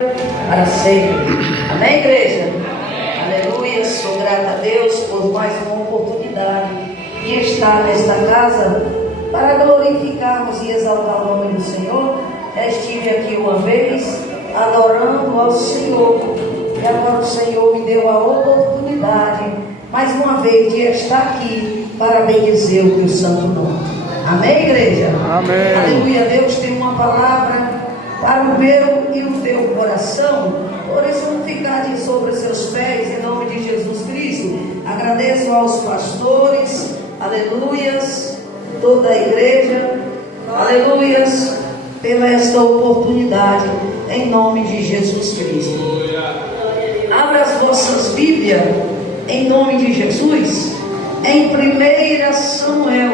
para sempre. Amém, igreja? Aleluia. Sou grata a Deus por mais uma oportunidade de estar nesta casa para glorificarmos e exaltar o nome do Senhor. Já estive aqui uma vez adorando ao Senhor e agora o Senhor me deu a oportunidade mais uma vez de estar aqui para bendizer o teu santo nome. Amém, igreja? Amém. Aleluia. Deus tem uma palavra para o meu e o teu coração. Por isso vamos ficar sobre seus pés em nome de Jesus Cristo. Agradeço aos pastores, aleluias, toda a igreja, aleluias, pela esta oportunidade em nome de Jesus Cristo. Abra as vossas Bíblias em nome de Jesus em 1 Samuel,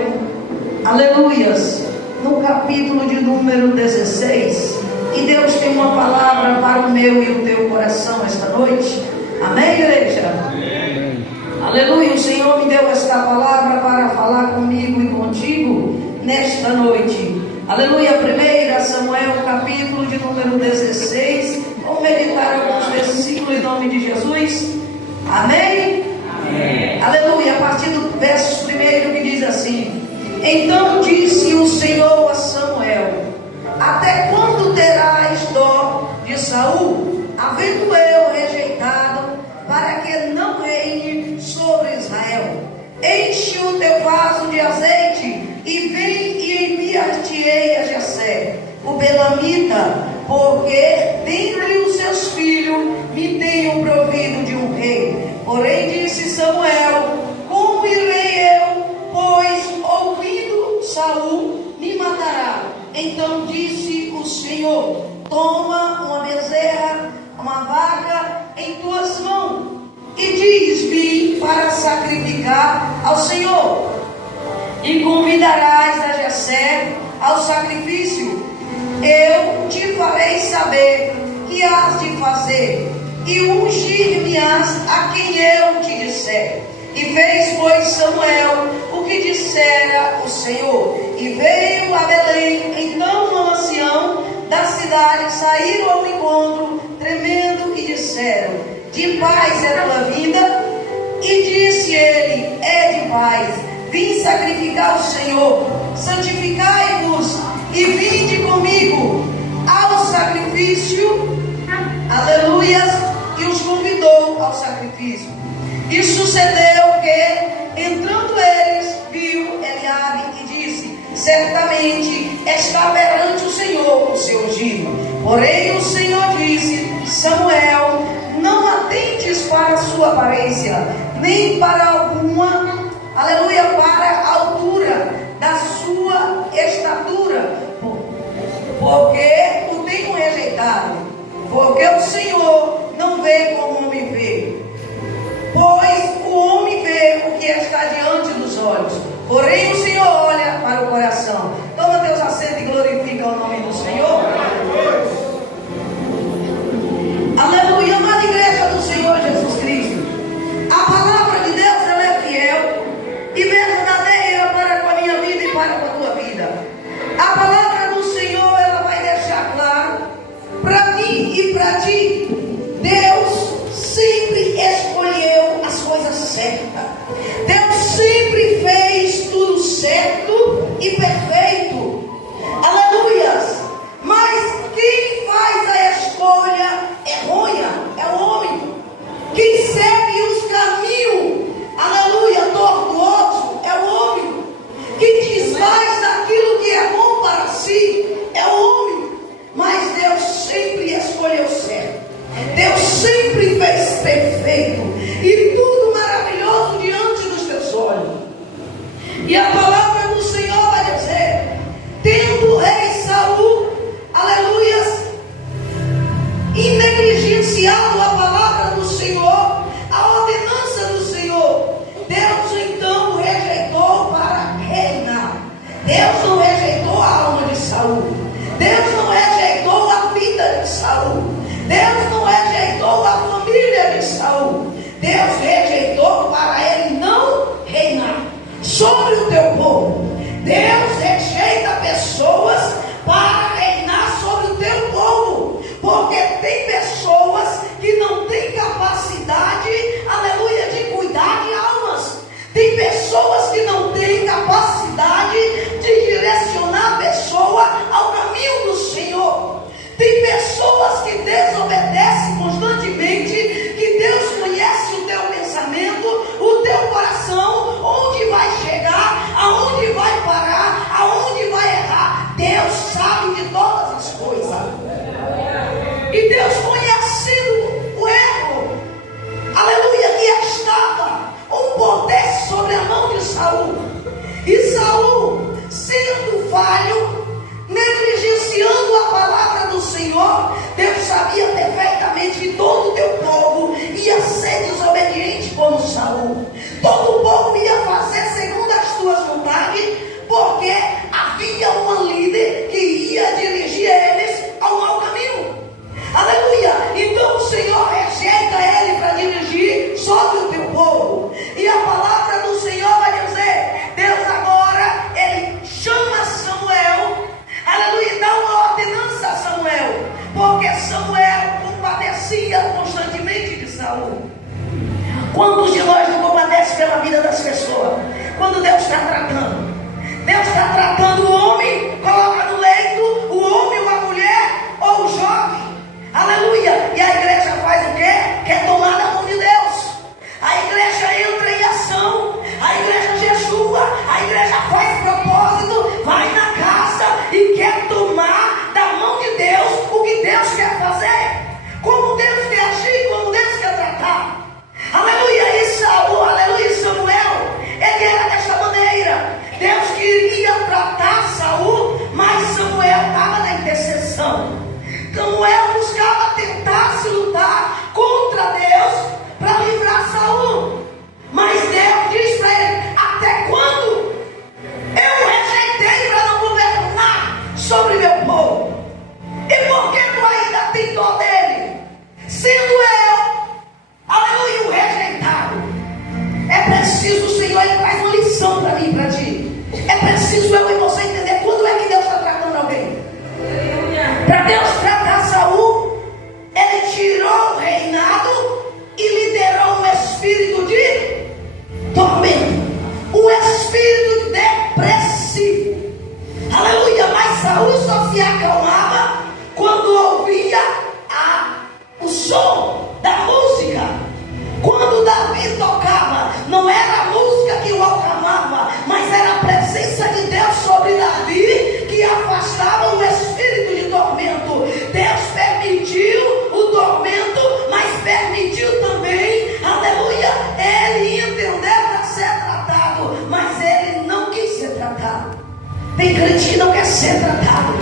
aleluias, no capítulo de número 16. E Deus tem uma palavra para o meu e o teu coração esta noite. Amém, igreja? Amém. Aleluia. O Senhor me deu esta palavra para falar comigo e contigo nesta noite. Aleluia. 1 Samuel, capítulo de número 16. Vamos meditar alguns versículos em nome de Jesus. Amém? Amém. Aleluia. A partir do verso 1 que diz assim: Então disse o Senhor a Samuel: Até quando terás dó de Saul, havendo eu rejeitado, para que não reine sobre Israel? Enche o teu vaso de azeite, e vem e enviar-te-ei a Jessé, o belamita, porque dentre os seus filhos me tenho provido de um rei. Porém disse Samuel: Como irei eu, pois ouvindo Saul me matará? Então disse o Senhor: Toma uma bezerra, uma vaca em tuas mãos, e diz: Vim para sacrificar ao Senhor, e convidarás a Jessé ao sacrifício. Eu te farei saber que hás de fazer, e ungir-me-ás a quem eu te disser. E fez, pois, Samuel o que dissera o Senhor, e veio a Belém. Então o ancião da cidade saíram ao encontro, tremendo, e disseram: De paz é tua vinda? E disse ele: É de paz. Vim sacrificar ao Senhor. Santificai-vos e vinde comigo ao sacrifício. Aleluias. E os convidou ao sacrifício. E sucedeu que, entrando eles, viu Eliabe e disse: Certamente está perante o Senhor o seu ungido. Porém o Senhor disse: Samuel, não atentes para a sua aparência, nem para alguma, aleluia, para a altura da sua estatura, porque o tenho rejeitado. Porque o Senhor não vê como o homem vê, pois o homem vê o que está diante dos olhos, porém o Senhor olha para o coração. Toma teus assentos e glorifica o nome do Senhor. Aleluia. Amada igreja do Senhor Jesus Cristo, a palavra de Deus, ela é fiel e verdadeira para com a minha vida e para com a tua vida. A palavra do Senhor, ela vai deixar claro para mim e para ti: Deus sempre escolheu as coisas certas. Deus sempre fez tudo certo e perfeito. Aleluias. Mas quem faz a escolha errônea é o homem. Quem segue os caminhos, aleluia, tortuoso, é o homem. Quem desfaz daquilo que é bom para si é o homem. Mas Deus sempre escolheu certo. Deus sempre fez perfeito e tudo maravilhoso diante dos teus olhos. E a palavra do Senhor vai dizer: tendo o rei Saul, aleluias, e negligenciado a palavra do Senhor, a ordenança do Senhor, Deus então o rejeitou para reinar. Deus não rejeitou a alma de Saul. Deus não rejeitou a vida de Saul. Deus não rejeitou a família de Saul. Deus rejeitou para ele não reinar sobre o teu povo. Deus rejeita pessoas para reinar sobre o teu povo, porque tem pessoas Saul. Todo o povo ia fazer segundo as tuas vontades, porque havia uma líder que ia dirigir eles ao mau caminho. Aleluia! Então o Senhor rejeita ele para dirigir sobre o teu povo. E a palavra do Senhor vai dizer: Deus agora, ele chama Samuel, aleluia, e dá uma ordenança a Samuel, porque Samuel compadecia constantemente de Saul. Quantos de nós não compadecem pela vida das pessoas? Quando Deus está tratando, Deus está tratando o homem, coloca no leito o homem, uma mulher ou o jovem. Aleluia! E a igreja faz o quê? Quer tomar na mão de Deus. A igreja entra em ação, a igreja jejua, a igreja faz propósito, vai na casa e quer tomar da mão de Deus o que Deus quer fazer, como Deus quer agir, como Deus quer tratar. Aleluia! E Saul, aleluia, Samuel, ele era desta maneira. Deus queria tratar Saul, mas Samuel estava na intercessão. Samuel buscava tentar se lutar contra Deus para livrar Saul. Mas Deus diz para ele: até quando eu rejeitei para não governar sobre meu povo? E por que tu ainda tem dó dele? Sendo eu, aleluia, o rejeitado. É preciso, o Senhor, ele traz uma lição para mim e para ti. É preciso eu e você entender quando é que Deus está tratando alguém. Para Deus tratar Saul, ele tirou o reinado e liderou um espírito de tormento, um espírito depressivo. Aleluia! Mas Saul só se acalmava quando ouvia o som da música. Quando Davi tocava, não era a música que o acalmava, mas era a presença de Deus sobre Davi que afastava o espírito de tormento. Deus permitiu o tormento, mas permitiu também, aleluia, ele entender para ser tratado, mas ele não quis ser tratado. Tem crente que não quer ser tratado.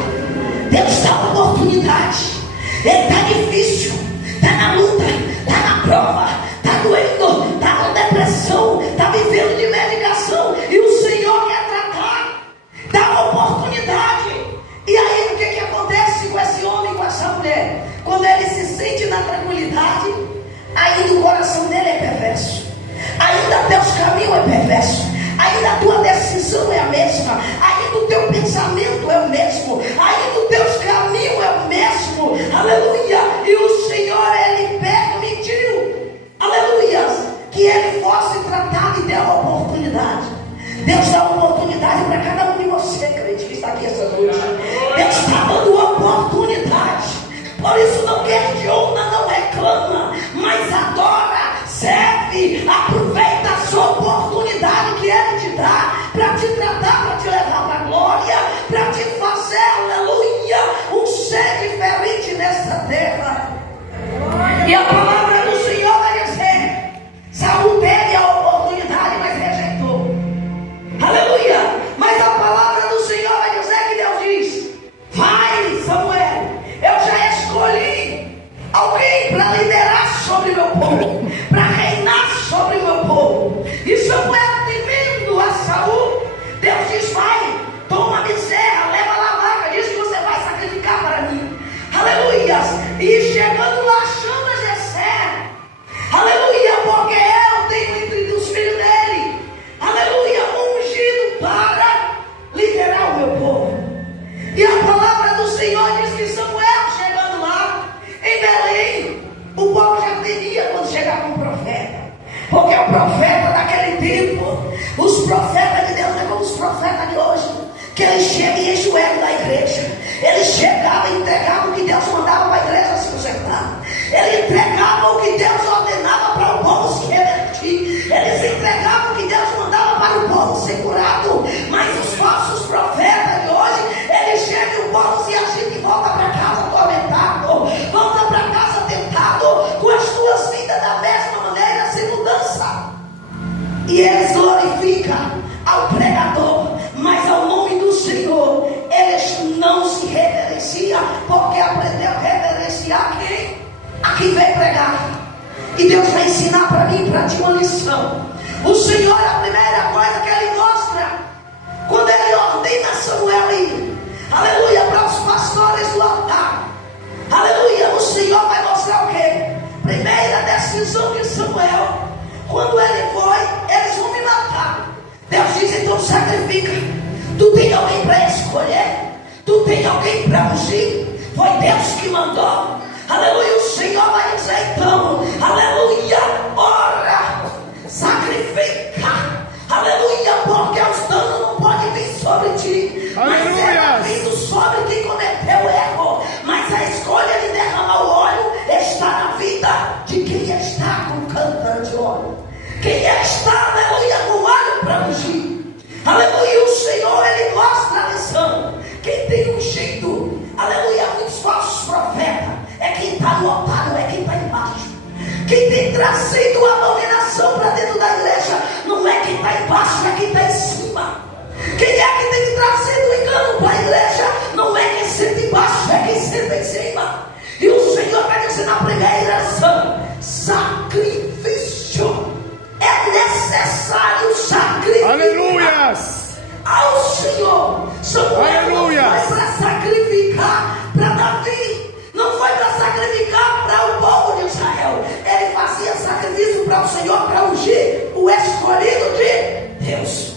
Deus dá uma oportunidade. Está difícil, está na luta, está na prova, está doendo, está com depressão, está vivendo de medicação, e o Senhor quer tratar. Dá oportunidade. E aí o que acontece com esse homem, com essa mulher? Quando ele se sente na tranquilidade, ainda o coração dele é perverso, ainda teus caminhos é perverso, ainda a tua decisão é a mesma, ainda o teu pensamento é o mesmo, ainda os teus caminhos é o mesmo. Aleluia! E o Senhor, ele permitiu, aleluia, que ele fosse tratado e deu a oportunidade. Deus dá uma oportunidade para cada um de você, crente, que está aqui essa noite. Deus está dando uma oportunidade. Por isso não questiona, não reclama, mas adora, serve, aproveita a sua oportunidade que Ele te dá para te tratar, para te levar para a glória, para te fazer, aleluia, um ser diferente nesta terra. E a palavra do Senhor vai dizer: Saul teve a oportunidade, mas rejeitou. Aleluia! Mas a palavra do Senhor vai dizer que Deus diz: vai, Samuel, eu já escolhi alguém para liderar sobre meu povo, para reinar sobre meu povo. E Samuel, temendo a Saul, Deus diz: vai, toma a bezerra, leva lá a vaca, diz que você vai sacrificar para mim. Aleluia! E chegando lá, chama Jessé. Aleluia! Porque eu tenho entre os filhos dele, aleluia, ungido para liderar o meu povo. E a palavra do Senhor diz que Samuel, chegando lá em Belém, o povo já temia quando chegava um profeta, porque o profeta daquele tempo, os profetas de Deus não é como os profetas de hoje, que ele chega e enche o ego da igreja. Ele chegava e entregava o que Deus mandava para a igreja se consertar. Ele entregava o que Deus ordenava para o povo se revertir. Eles entregavam o que Deus mandava para o povo ser curado. Mas os falsos profetas de hoje, eles chegam e o povo se agita e volta para casa atormentado, volta para casa tentado, com as suas vidas da mesma maneira, sem mudança. E eles glorificam ao pregador, mas ao nome do Senhor eles não se reverenciam, porque aprendeu a reverenciar quem? A quem veio pregar. E Deus vai ensinar para mim e para ti uma lição. O Senhor, a primeira coisa que Ele mostra, quando Ele ordena Samuel ir, aleluia, para os pastores do altar, aleluia, o Senhor vai mostrar o quê? Primeira decisão de Samuel, quando ele foi, eles vão me matar. Deus diz, então sacrifica. Tu tem alguém para escolher? Tu tem alguém para ungir? Foi Deus que mandou. Aleluia, o Senhor vai dizer então, aleluia, ora, sacrifica, aleluia, porque os danos não podem vir sobre ti, mas é vindo sobre quem cometeu erro. Mas a escolha de derramar o óleo está na vida de quem está com cântaro de óleo, quem está, aleluia, com óleo para ungir. Aleluia, o Senhor, Ele mostra a lição. Quem tem ungido, aleluia, muitos falsos profetas, é quem está no altar, não é quem está embaixo. Quem tem trazido a abominação para dentro da igreja, não é quem está embaixo, é quem está em cima. Quem é que tem trazido o engano para a igreja, não é quem senta embaixo, é quem senta em cima. E o Senhor vai dizer na primeira lição: sacrifício. É necessário sacrifício. Aleluias! Ao Senhor. Samuel não foi para sacrificar para Davi, não foi para sacrificar para o povo de Israel. Ele fazia sacrifício para o Senhor, para ungir o escolhido de Deus.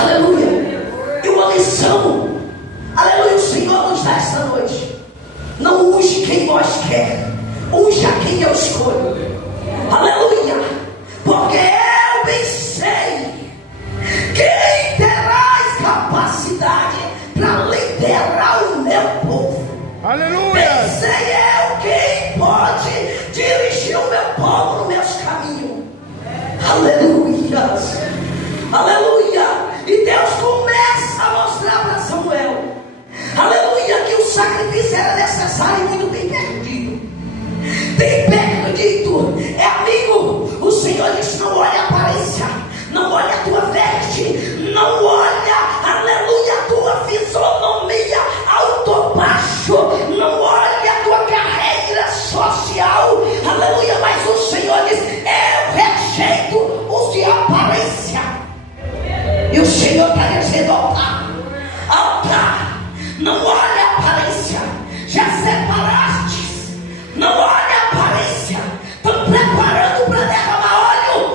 Aleluia. E uma lição, aleluia, o Senhor nos dá esta noite: não unge quem nós quer, unge a quem eu escolho. Aleluia. Porque eu bem sei quem terás capacidade para liderar o meu povo. Aleluia! Bem sei eu quem pode dirigir o meu povo nos meus caminhos. Aleluia! Aleluia! E Deus começa a mostrar para Samuel, aleluia, que o sacrifício era necessário e muito bem perdido. Bem perdido. É amigo, o Senhor diz: não olha a aparência, não olha a tua veste, não olha, aleluia, a tua fisionomia alto baixo, não olha a tua carreira social, aleluia, mas o Senhor diz: eu rejeito os de aparência. E o Senhor está dizendo: altar, altar, não olha a aparência, já separaste, não olha a aparência, estão preparando para derramar óleo,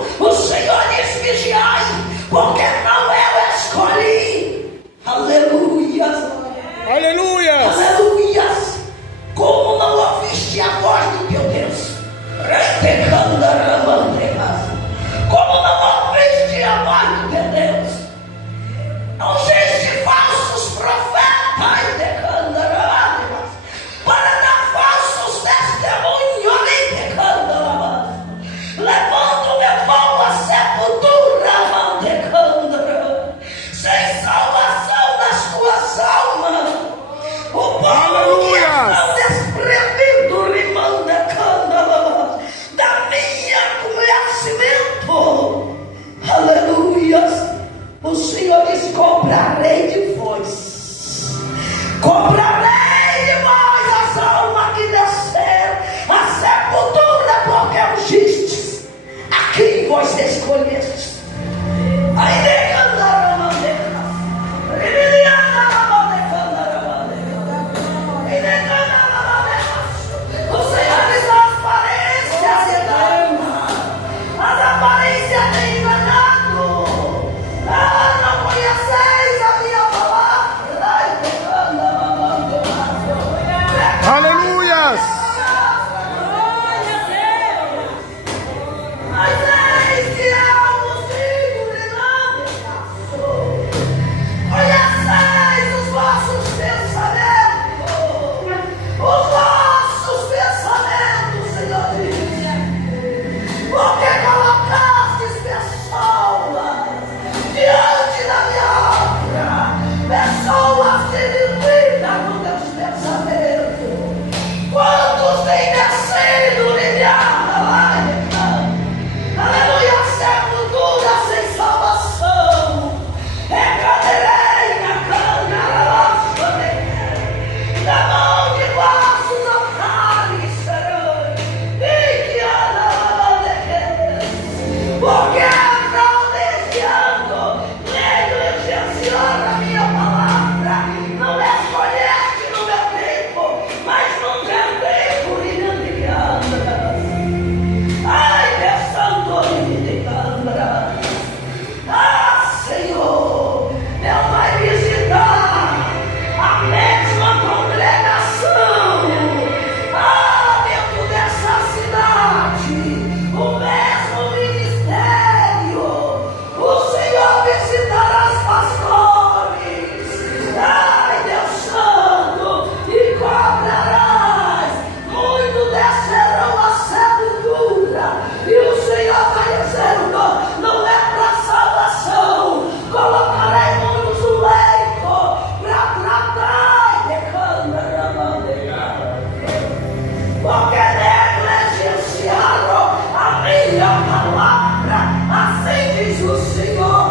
porque negligenciaram a minha palavra, assim diz o Senhor.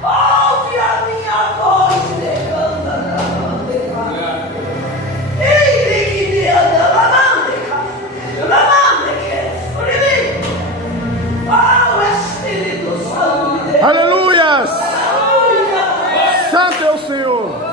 Ouve a minha voz, Espírito Santo de Deus. Aleluias! Santo é o Senhor.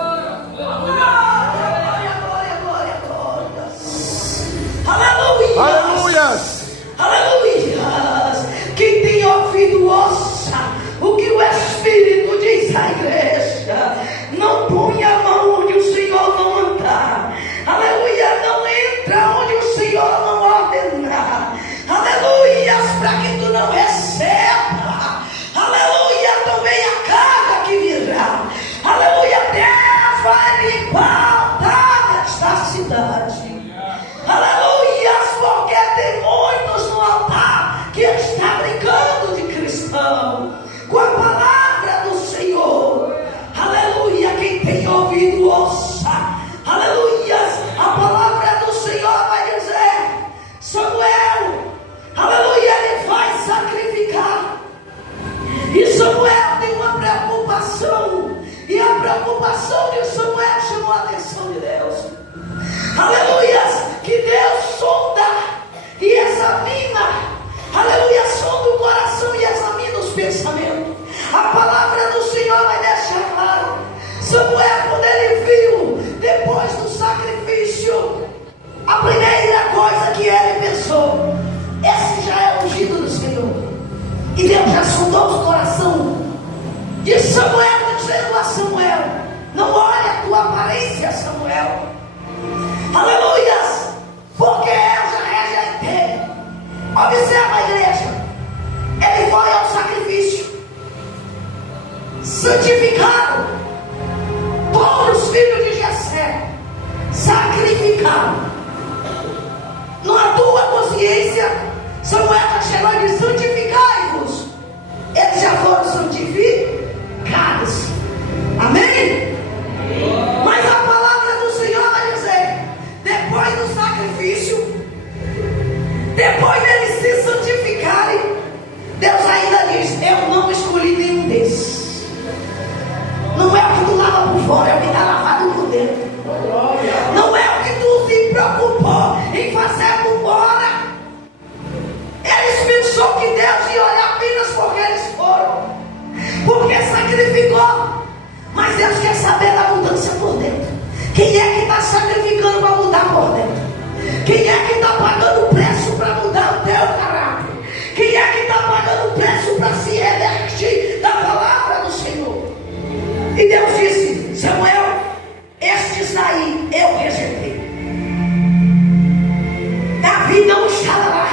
Aleluia! Aleluias! Aleluias! Quem tem ouvido, ouça o que o Espírito diz à igreja. Não ponha a mão onde o Senhor não mandar. Aleluia! Não entra onde o Senhor não ordenar. Aleluias! Para que tu não receba. Aleluia! Também a carga que virá. Aleluia! Deus vai limpar o altar desta cidade. Aleluias, porque tem muitos no altar que está brincando de cristão com a palavra do Senhor. Aleluia, quem tem ouvido, ouça. Aleluias, a palavra do Senhor vai dizer: Samuel, aleluia, ele vai sacrificar. E Samuel tem uma preocupação, e a preocupação de Samuel chamou a atenção de Deus. Aleluias, que Deus sonda e examina, aleluia, sonda o coração e examina os pensamentos. A palavra do Senhor vai deixar claro. Samuel, quando ele viu, depois do sacrifício, a primeira coisa que ele pensou: esse já é o ungido do Senhor. E Deus já sondou o coração de Samuel, dizendo a Samuel: não olhe a tua aparência, Samuel. Aleluias, porque eu já rejeitei. Observa a igreja, ele foi ao sacrifício, santificaram todos os filhos de Jessé, sacrificaram. Na tua consciência, Samuel já chegou e disse: santificai-vos. Eles já foram santificados. Amém? Mas a palavra do Senhor vai dizer: depois do sacrifício, depois deles se santificarem, Deus ainda diz: eu não escolhi nenhum desses. Não é o que tu lava por fora, é o que está lavado por dentro. Não é o que tu se preocupou em fazer por fora. Eles pensou que Deus ia olhar apenas porque eles foram, porque sacrificou. Mas Deus quer saber da mudança por dentro. Quem é que está sacrificando para mudar por dentro? Quem é que está pagando o preço para mudar o teu caráter? Quem é que está pagando o preço para se revertir da palavra do Senhor? E Deus disse: Samuel, estes aí eu rejeitei. Davi não estava lá,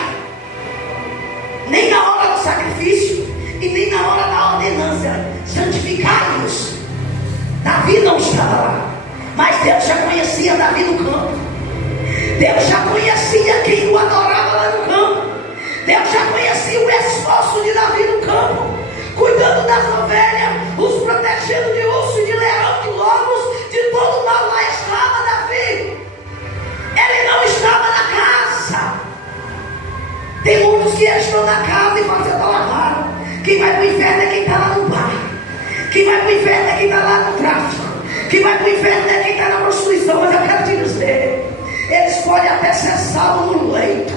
nem na hora do sacrifício e nem na hora da ordenança: santificai-vos. Davi não estava lá, mas Deus já conhecia Davi no campo. Deus já conhecia quem o adorava lá no campo. Deus já conhecia o esforço de Davi no campo, cuidando das ovelhas, os protegendo de urso, de leão, de lobos, de todo mal. Lá estava Davi. Ele não estava na casa. Tem muitos que estão na casa e fazem a lavar. Quem vai para o inferno é quem está lá no bar. Quem vai para o inferno é quem está lá no tráfico. Quem vai para o inferno é quem está na prostituição. Mas eu quero te dizer, eles podem até ser salvos no leito,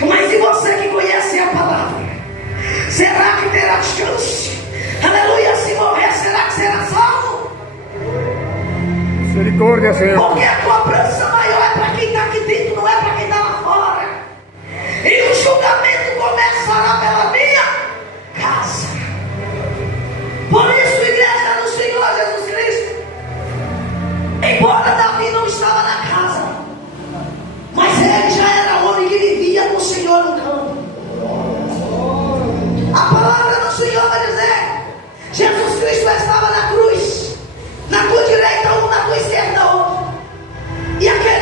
mas e você que conhece a palavra, será que terá chance? Aleluia, se morrer, será que será salvo? Misericórdia, Senhor. Porque a cobrança maior é para quem está aqui dentro, não é para quem está lá fora. E o julgamento começará pela minha casa. Por isso, igreja do Senhor Jesus Cristo, embora Davi não estava na casa, mas ele já era homem que vivia com o Senhor no campo. A palavra do Senhor vai dizer: Jesus Cristo estava na cruz, na tua direita um, na tua esquerda outro. E aquele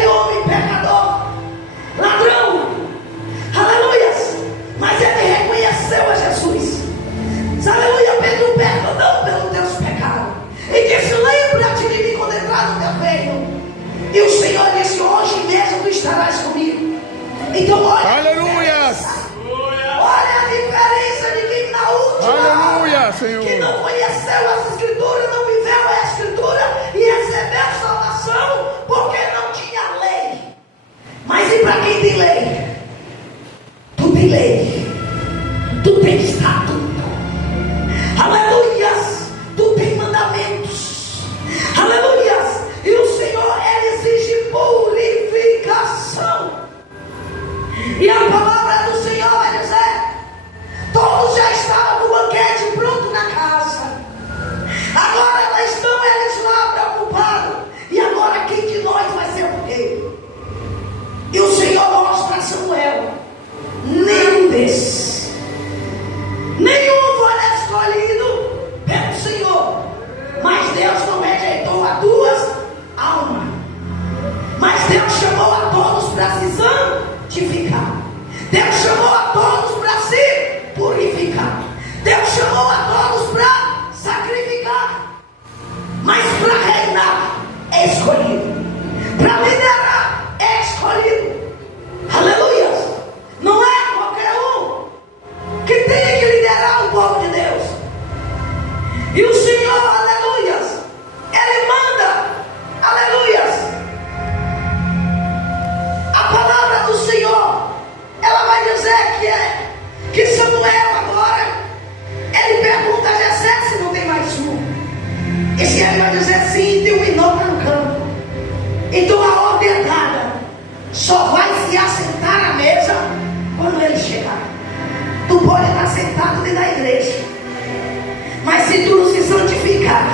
e para quem tem lei? Tu tem lei, tu tem estatuto, aleluias, tu tem mandamentos, aleluias, e o Senhor, Ele exige purificação. E a palavra do Senhor vai dizer: todos já estavam no banquete pronto na casa, agora estão eles lá preocupados, e agora quem de nós vai ser o rei? E o Senhor mostra a Samuel: nenhum desses, nenhum foi escolhido pelo Senhor, mas Deus não rejeitou a duas almas, mas Deus chamou a todos para se santificar, Deus chamou a todos para se purificar, Deus chamou a todos para sacrificar, mas para reinar é escolhido, para liderar é escolhido, aleluia. Não é qualquer um que tem que liderar o povo de Deus. E o Senhor, aleluias, Ele manda, aleluias. A palavra do Senhor, ela vai dizer que Samuel agora, ele pergunta a Jessé se não tem mais um. E se ele vai dizer sim, tem um minota no campo. Então a ordem é dada: só vai se assentar à mesa quando ele chegar. Tu pode estar sentado dentro da igreja, mas se tu não se santificar,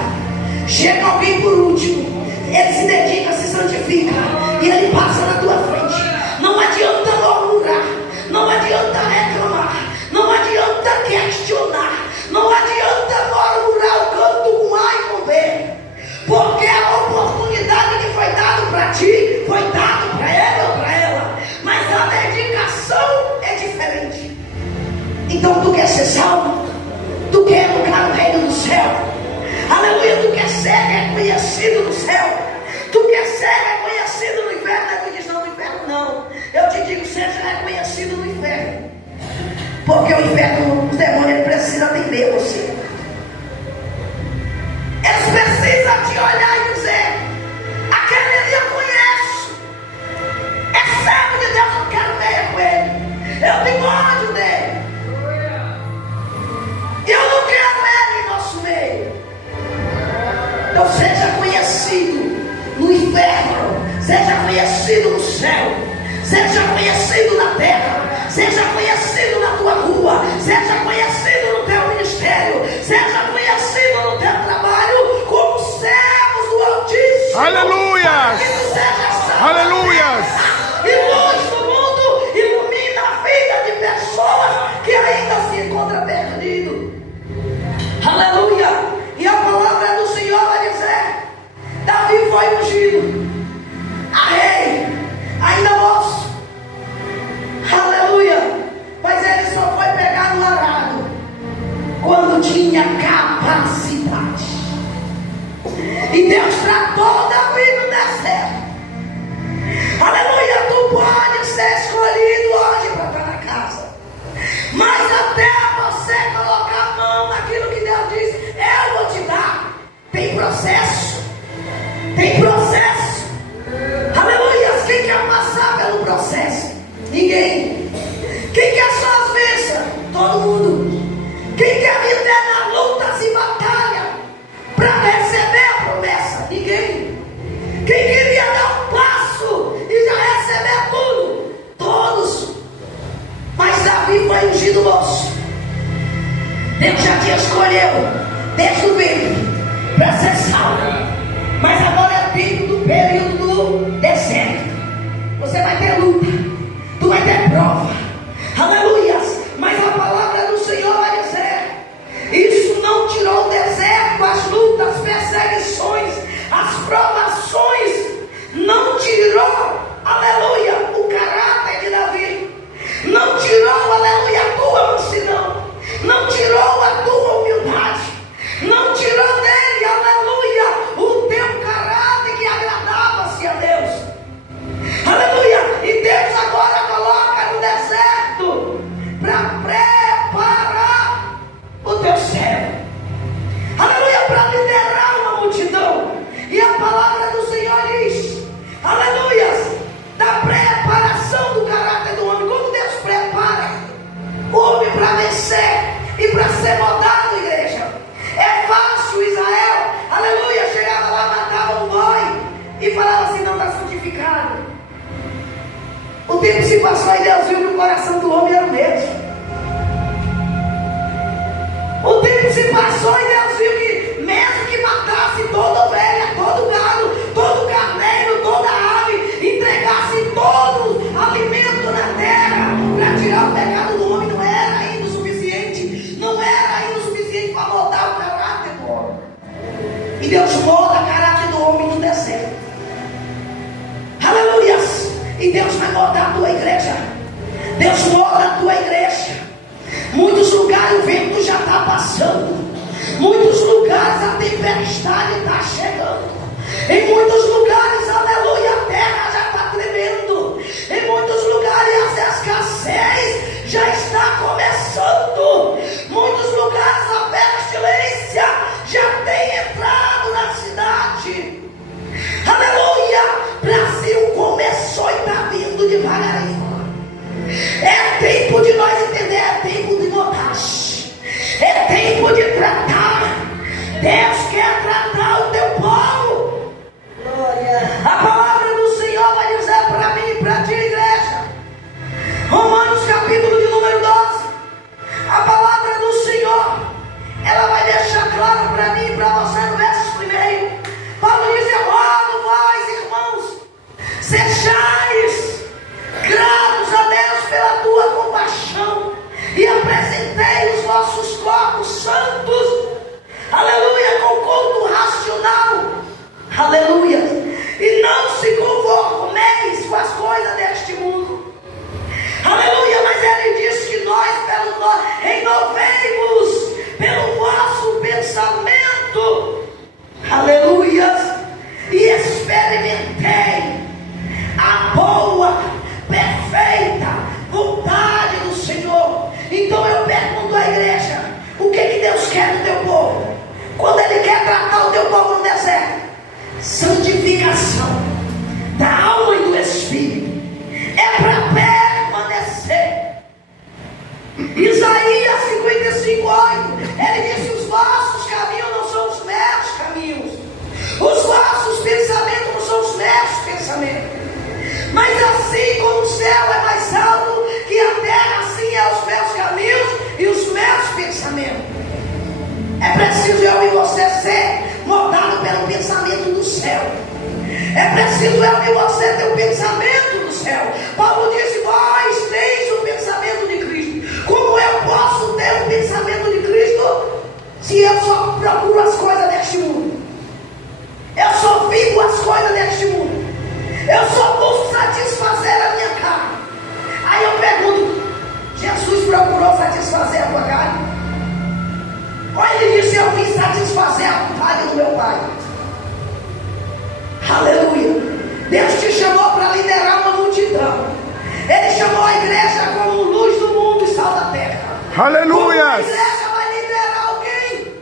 chega alguém por último, ele se dedica, se santifica, e ele passa na tua frente. Não adianta murmurar, não adianta reclamar, não adianta questionar, não adianta murmurar o canto com A e com B, porque a oportunidade que foi dada para ti, foi dada para ele ou para ela, mas a dedicação é diferente. Então tu quer ser salvo? Tu quer entrar no reino do céu? Aleluia, tu quer ser reconhecido no céu? Tu quer ser reconhecido no inferno? Aí tu diz: não, no inferno não. Eu te digo, seja reconhecido no inferno, porque o inferno, os demônios precisam temer você. Eles precisam te olhar e dizer: aquele ali eu conheço, é servo de Deus, eu quero ver com ele, eu tenho ódio dele, eu não quero ele em nosso meio. Então seja conhecido no inferno, seja conhecido no céu, seja conhecido na terra, seja conhecido na tua rua, seja conhecido no teu ministério, seja conhecido no teu trabalho, como servos do Altíssimo. Aleluia! Aleluia! E luz do mundo, ilumina a vida de pessoas que ainda se encontram perdidos. Aleluia! E a palavra do Senhor vai dizer: Davi foi ungido a rei, ainda moço. Aleluia! Mas ele só foi pegar no arado quando tinha capacidade. E Deus tratou Davi no deserto. Aleluia! Tu pode ser escolhido hoje para estar na casa, mas até você colocar a mão naquilo que Deus diz: eu vou te dar, tem processo. Tem processo. Aleluia! Quem quer passar pelo processo? Ninguém. Quem quer só as bênçãos? Todo mundo. Quem quer viver nas lutas e batalhas para receber a promessa? Ninguém. Quem queria dar um passo e já receber tudo? Todos. Mas Davi foi ungido moço. Deus já te escolheu desde o ventre para ser salvo. Mas agora é o tempo do período do deserto. Você vai ter luta, tu vai ter prova. Aleluias! Mas a palavra do Senhor vai dizer: isso não tirou o deserto, as lutas, perseguições, as provações, não tirou, aleluia, o caráter de Davi, não tirou, aleluia, a tua mansidão, não tirou a tua humildade, não tirou dele, aleluia, o teu caráter que agradava-se a Deus. O tempo se passou e Deus viu que o coração do homem era o mesmo. O tempo se passou e Deus viu que, mesmo que matasse toda ovelha, todo gado, todo carneiro, toda ave, entregasse todo alimento na terra para tirar o pecado do homem, não era ainda o suficiente. Não era ainda o suficiente para moldar o caráter do homem. E Deus molda o caráter do homem no deserto. Aleluias! E Deus vai moldar a tua igreja. Deus molda a tua igreja. Muitos lugares o vento já está passando. Muitos lugares a tempestade está chegando. Em muitos lugares, aleluia, a terra já está tremendo. Em muitos lugares a escassez já está começando. Muitos lugares a pestilência já tem entrado na cidade. Aleluia! Brasil começou e está vindo devagarinho. É tempo de nós entender, é tempo de notar, é tempo de tratar. Deus quer tratar o teu povo. A palavra do Senhor vai dizer para mim e para ti, igreja. Romanos capítulo de número 12. A palavra do Senhor, ela vai deixar claro para mim e para você no verso 1. Paulo diz: eu rogo vós, irmãos, sejais gratos a Deus pela tua compaixão, e apresentei os vossos corpos santos, aleluia, com culto racional, aleluia, e não se conformeis com as coisas deste mundo, aleluia, mas ele diz que nós renovemos pelo vosso pensamento, aleluia, e experimentei a boa, perfeita vontade do Senhor. Então eu pergunto à igreja: o que Deus quer do teu povo? Quando Ele quer tratar o teu povo no deserto, santificação da alma e do espírito, é para permanecer. Isaías 55:8, ele disse: os vossos caminhos não são os meus caminhos, os vossos pensamentos não são os meus pensamentos. Mas assim como o céu é mais alto que a terra, assim é os meus caminhos e os meus pensamentos. É preciso eu e você ser moldado pelo pensamento do céu. É preciso eu e você ter o pensamento do céu. Paulo disse: vós teis o pensamento de Cristo. Como eu posso ter o pensamento de Cristo se eu só procuro as coisas deste mundo? Eu só vivo as coisas deste mundo. Eu só busco satisfazer a minha carne. Aí eu pergunto: Jesus procurou satisfazer a tua carne? Ou ele disse: eu vim satisfazer a vontade do meu Pai? Aleluia! Deus te chamou para liderar uma multidão. Ele chamou a igreja como luz do mundo e sal da terra. Aleluia! A igreja vai liderar alguém.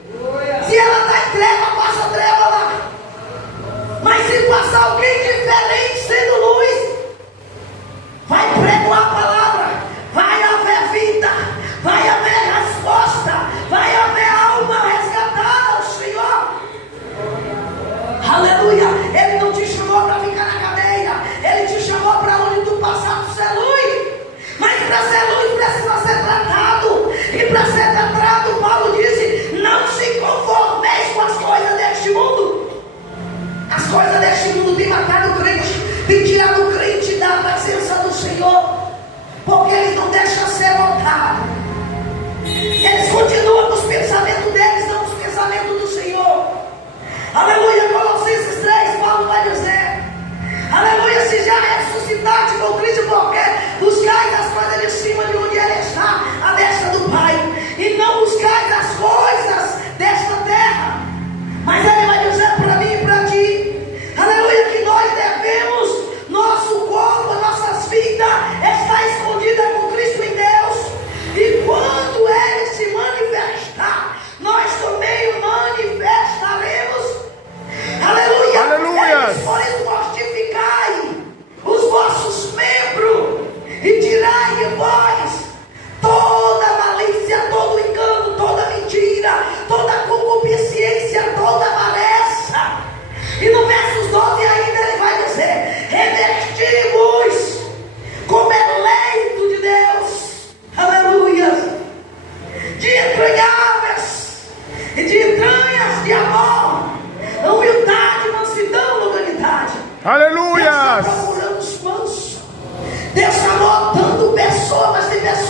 Se ela está em treva, passa treva lá. Mas se passar alguém diferente sendo luz, vai pregoar a palavra, vai haver vida, vai haver resposta, vai haver alma resgatada ao Senhor. Aleluia! Ele não te chamou para ficar na cadeia, ele te chamou para onde tu passar para ser luz. Mas para ser luz precisa ser tratado. E para ser tratado, Paulo disse: não se conformeis com as coisas deste mundo. As coisas deste mundo têm matado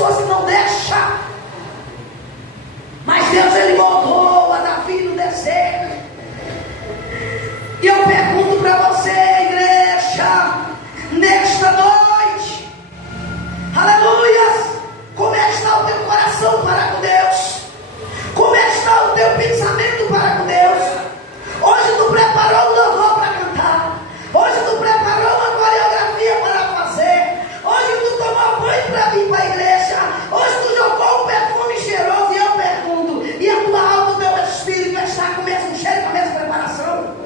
pessoas que não deixam. Mas Deus, Ele moldou a Davi no deserto. E eu pergunto para você, igreja, nesta noite, aleluias, como é que está o teu coração para com Deus? Como é que está o teu pensamento para com Deus? Hoje tu preparou um louvor para cantar. Hoje tu preparou uma coreografia para fazer. Hoje tu tomou banho para vir para a igreja. Hoje tu jogou um perfume cheiroso. E eu pergunto, e a tua alma, o teu espírito está com o mesmo cheiro, com a mesma preparação?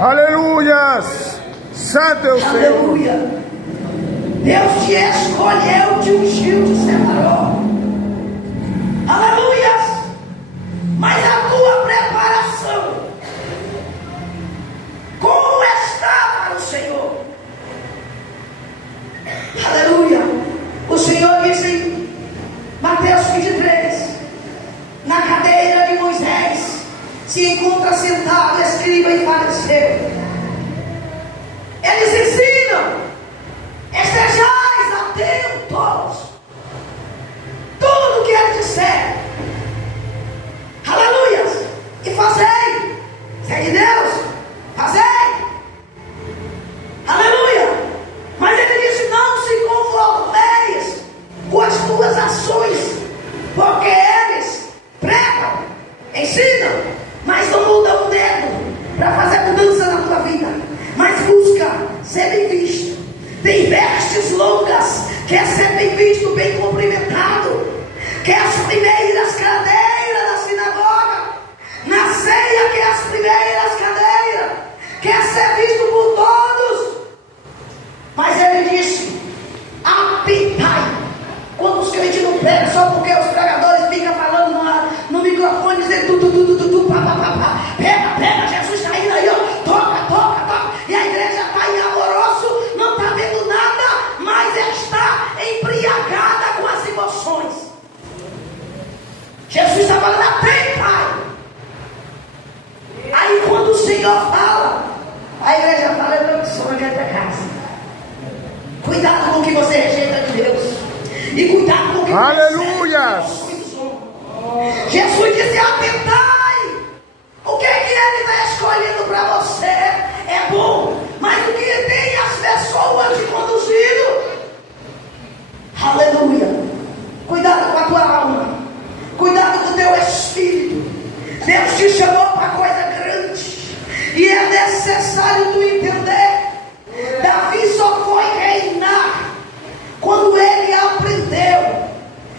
Aleluias! Santo é o Senhor. Aleluia! Deus te escolheu, te ungiu, te separou. Aleluias! Mas a tua preparação, como está para o Senhor? Aleluia! O Senhor disse em Mateus 23: na cadeira de Moisés se encontra sentado escriba e fariseu. Eles ensinam: estejais atentos, tudo que ele disser, aleluias, e fazei. Segue Deus, fazei, aleluia. Mas ele disse: não se conformeis com as tuas ações, porque eles pregam, ensinam, mas não mudam um dedo para fazer mudança na tua vida. Mas busca ser bem visto. Tem vestes longas, quer ser bem visto, bem cumprimentado, quer as primeiras cadeiras na sinagoga, na ceia, quer as primeiras cadeiras, quer ser visto por todos. Mas ele disse: apitai. Quando os crentes não pregam, só porque os pregadores ficam falando no microfone, dizendo tu, pá, pá, pá, pá. Pega, Jesus está indo aí, ó, toca. E a igreja está em alvoroço, não está vendo nada, mas está embriagada com as emoções. Jesus está falando: apitai. Aí quando o Senhor fala, a igreja fala: eu não sou na minha casa. Cuidado com o que você rejeita de Deus. E cuidado com o que Aleluia! Jesus disse: atentai. O que é que Ele está escolhendo para você é bom, mas o que tem as pessoas te conduzindo. Aleluia! Cuidado com a tua alma, cuidado com o teu espírito. Deus te chamou para coisa grande, e é necessário tu entender. Davi só foi reinar quando ele aprendeu,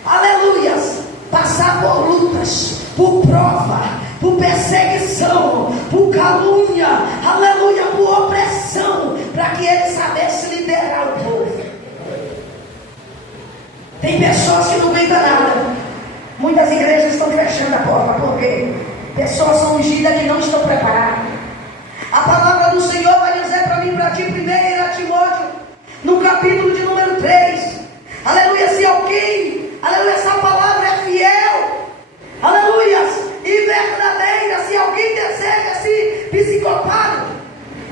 aleluias, passar por lutas, por prova, por perseguição, por calúnia, aleluia, por opressão, para que ele sabesse liderar o povo. Tem pessoas que não aguentam nada. Muitas igrejas estão fechando a porta, porque pessoas são ungidas que não estão preparadas. A palavra do Senhor vai dizer para mim, para ti, 1 Timóteo, no capítulo de número 3, aleluia, se alguém, aleluia, essa palavra é fiel, aleluia, e verdadeira, se alguém deseja esse psicopado,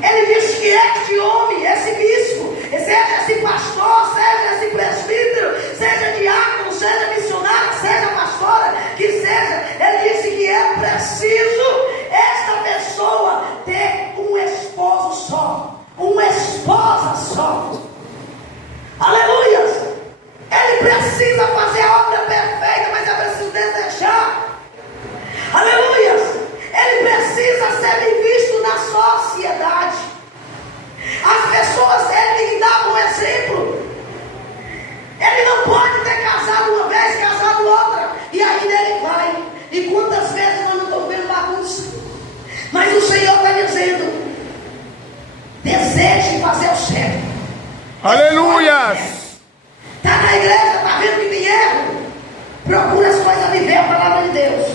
ele diz que este homem, esse bispo, seja esse pastor, seja esse presbítero, seja diácono, seja missionário, seja pastora, que seja, ele disse que é preciso esta pessoa ter um esposo só, uma esposa só. Aleluia! Ele precisa fazer a obra perfeita, mas é preciso desejar. Aleluia! Ele precisa ser bem visto na sociedade. As pessoas, ele tem que dar um exemplo. Ele não pode ter casado uma vez, casado outra, e ainda ele vai. E quantas vezes nós não estamos vendo bagunça? Mas o Senhor está dizendo: deseje fazer o certo. Aleluias! Está na igreja, está vendo que tem erro? Procura as coisas, viver a palavra de Deus.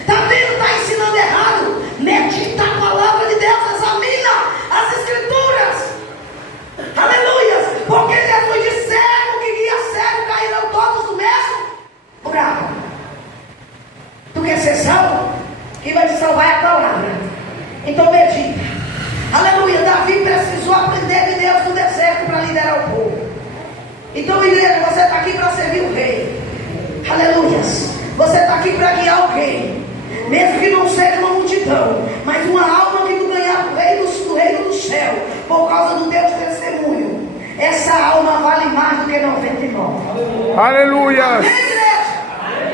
Está vendo, está ensinando errado? Medita a palavra de Deus, examina as escrituras. Aleluia! Porque Jesus disse: cego que guia cego cairão todos do mesmo buraco. Tu quer ser salvo? Quem vai te salvar é a palavra. Então medita. Aleluia! Davi precisou aprender de Deus no deserto para liderar o povo. Então, igreja, você está aqui para servir o rei. Aleluias. Você está aqui para guiar o rei. Mesmo que não seja uma multidão, mas uma alma que tu ganhar do reino do céu, por causa do teu testemunho, essa alma vale mais do que 99. Aleluia. Igreja,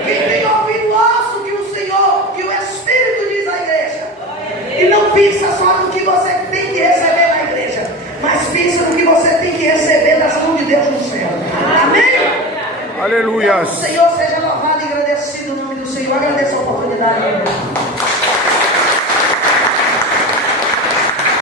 quem tem ouvido, ouça o que o Senhor, que o Espírito diz à igreja. E não pensa só no que você tem que receber na igreja, mas pensa no que você tem que receber das mãos de Deus no céu. Amém? Aleluia. O Senhor seja louvado e agradecido